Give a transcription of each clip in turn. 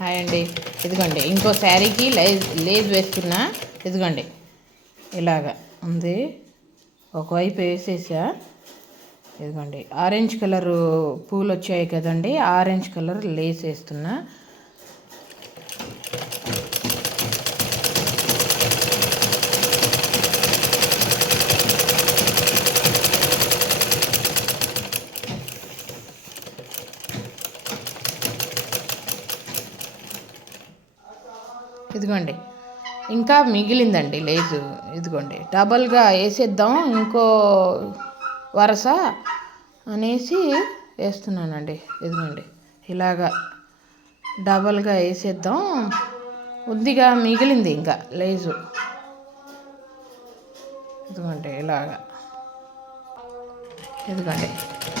Hi అండి ఇదిగోండి ఇంకో శారీకి లేజ్ లేజ్ వేస్తున్నా ఇదిగోండి. ఇలాగా ఉంది. ఒకవైపు వేసేసా. ఇదిగోండి ఆరెంజ్ కలరు పూలు వచ్చాయి కదండి ఆరెంజ్ కలర్ లేస్ వేస్తున్నా. ఇదిగోండి. ఇంకా మిగిలిందండి లేదు. ఇదిగోండి. డబల్గా వేసేద్దాం ఇంకో వరస అనేసి వేస్తున్నానండి. ఇదిగోండి. ఇలాగా డబల్గా వేసేద్దాం. కొద్దిగా మిగిలింది ఇంకా. లేజు ఇదిగోండి ఇలాగా. ఇదిగోండి.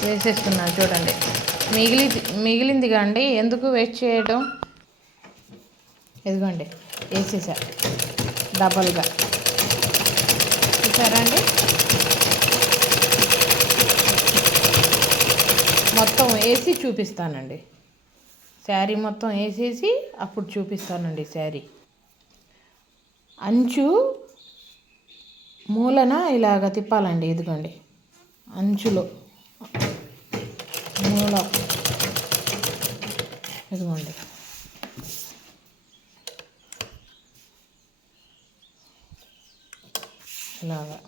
వేసేస్తున్నాను చూడండి. మిగిలి మిగిలింది కాండి ఎందుకు వేస్ట్ చేయడం? ఇదిగోండి. వేసేసా. డబల్గా. చూసారా అండి మొత్తం వేసి చూపిస్తానండి. శారీ మొత్తం వేసేసి అప్పుడు చూపిస్తానండి శారీ. అంచు మూలన ఇలాగ తిప్పాలండి ఇదిగోండి. అంచులో. మూల. ఇదిగోండి. ఇలాగా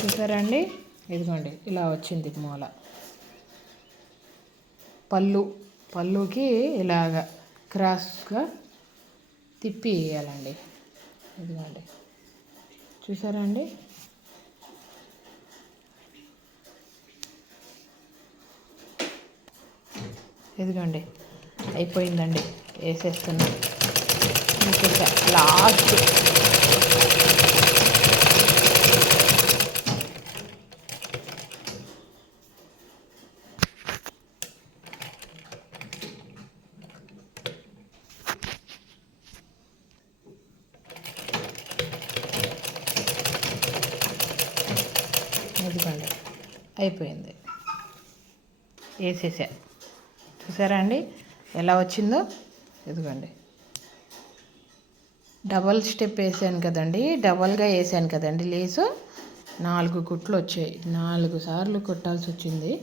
చూసారండి? ఇదిగోండి ఇలా వచ్చింది మూల. పళ్ళు పళ్ళుకి ఇలాగ క్రాస్గా తిప్పి వేయాలండి. ఇదిగోండి. చూసారా అండి ఇదిగోండి అయిపోయిందండి వేసేస్తున్నా. ఇంకొక లాస్ట్. ఇదిగోండి అయిపోయింది. వేసేసా. చూసారా అండి? ఎలా వచ్చిందో? ఇదిగోండి. డబల్ స్టెప్ వేసాను కదండి. డబల్గా వేసాను కదండి లేసు. నాలుగు కుట్లు వచ్చాయి. నాలుగు సార్లు కుట్టాల్సి వచ్చింది.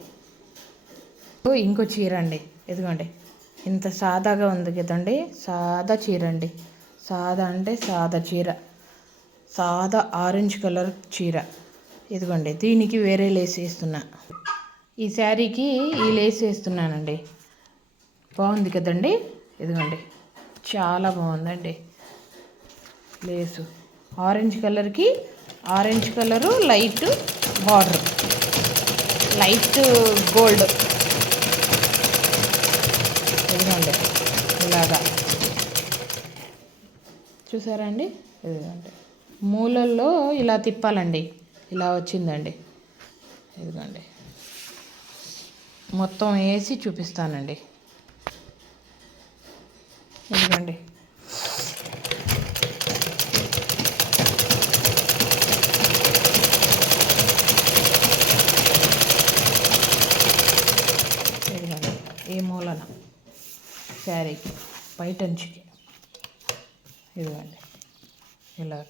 ఓ, ఇంకో చీర అండి. ఇదిగోండి. ఇంత సాదాగా ఉంది కదండి. సాదా చీర అండి. సాదా అంటే సాదా చీర. సాదా ఆరెంజ్ కలర్ చీర. ఇదిగోండి. దీనికి వేరే లేస్ వేస్తున్నా. ఈ శారీకి ఈ లేస్ వేస్తున్నానండి. బాగుంది కదండి? ఇదిగోండి. చాలా బాగుందండి. లేసు. ఆరెంజ్ కలర్కి orange colour light border. Light gold. ఇదిగోండి. ఇలాగా. చూసారా అండి? ఇదిగోండి. మూలల్లో ఇలా తిప్పాలండి. ఇలా వచ్చిందండి. ఇదిగోండి. మొత్తం వేసి చూపిస్తానండి. ఇదిగోండి. ఇదిగోండి ఈ మూలన శారీకి పైటంచుకి. ఇదిగోండి ఇలాగ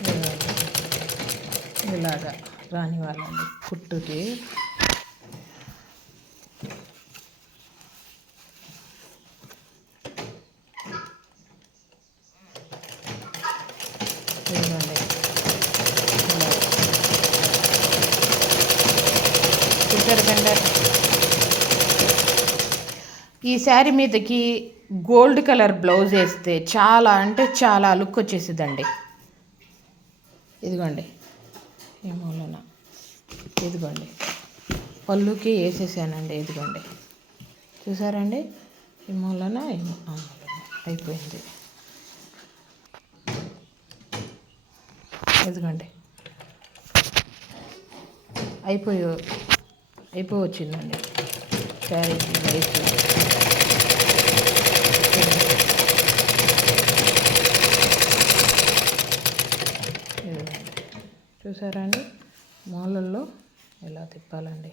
ఇదిగోండి. ఇలాగా రాని వాళ్ళండి కుట్టుకి ఇదిగోండి. ఈ శారీ మీదకి గోల్డ్ కలర్ బ్లౌజ్ వేస్తే చాలా అంటే చాలా లుక్ వచ్చేసిద్దండి. ఇదిగోండి. ఏమోలన మూలన ఇదిగోండి. పళ్ళుకి వేసేసానండి ఇదిగోండి. చూసారండి? ఏమోలన ఏమో అయిపోయింది. ఇదిగోండి. అయిపోయి అయిపోవచ్చిందండి. శారీ శారీకి లేస్ చూసారా అండి మూలల్లో ఎలా తిప్పాలండి?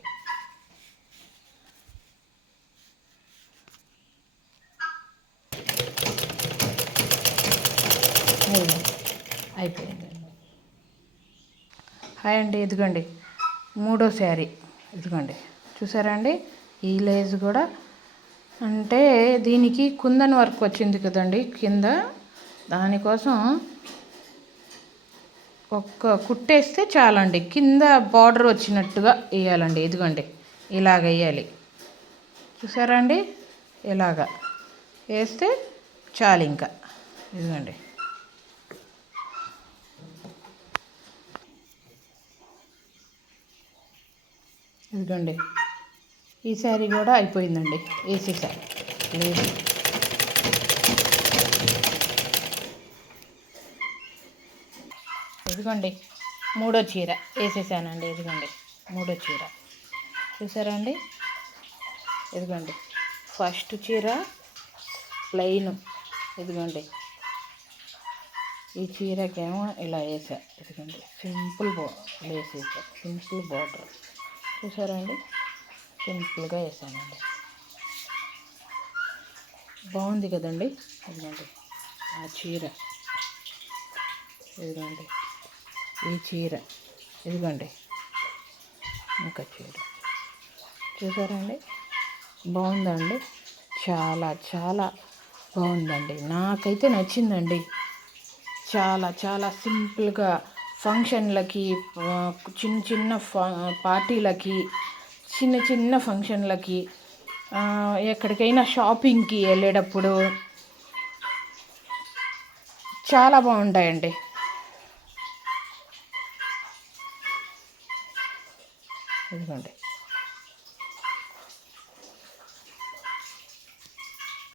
అయిపోయింది. హాయ్ అండి ఇదిగోండి. మూడో శారీ ఇదిగోండి. చూసారా అండి ఈ లేజ్ కూడా. అంటే దీనికి కుందన్ వర్క్ వచ్చింది కదండి కింద. దానికోసం ఒక్క కుట్టేస్తే చాలండి. కింద బార్డర్ వచ్చినట్టుగా వేయాలండి. ఇదిగోండి. ఇలాగ వేయాలి. చూసారా అండి? ఇలాగ. వేస్తే చాలు ఇంకా. ఇదిగోండి. ఇదిగోండి. ఈ శారీ కూడా అయిపోయిందండి. వేసేసా. లేదు. ఇదిగోండి మూడో చీర వేసేసానండి ఇదిగోండి మూడో చీర. చూసారా అండి ఇదిగోండి ఫస్ట్ చీర ప్లెయిన్ ఇదిగోండి ఈ చీరకేమో ఇలా వేసా. ఇదిగోండి సింపుల్ బో వేసేసా సింపుల్ బార్డర్. చూసారండి? సింపుల్గా వేసానండి. బాగుంది కదండి? ఇదిగోండి ఆ చీర. ఇదిగోండి ఈ చీర. ఇదిగోండి. ఇంకా చీర. చూసారండి? బాగుందండి చాలా చాలా బాగుందండి. నాకైతే నచ్చిందండి. చాలా చాలా సింపుల్గా ఫంక్షన్లకి చిన్న చిన్న పార్టీలకి చిన్న చిన్న ఫంక్షన్లకి ఎక్కడికైనా షాపింగ్కి వెళ్ళేటప్పుడు చాలా బాగుంటాయండి.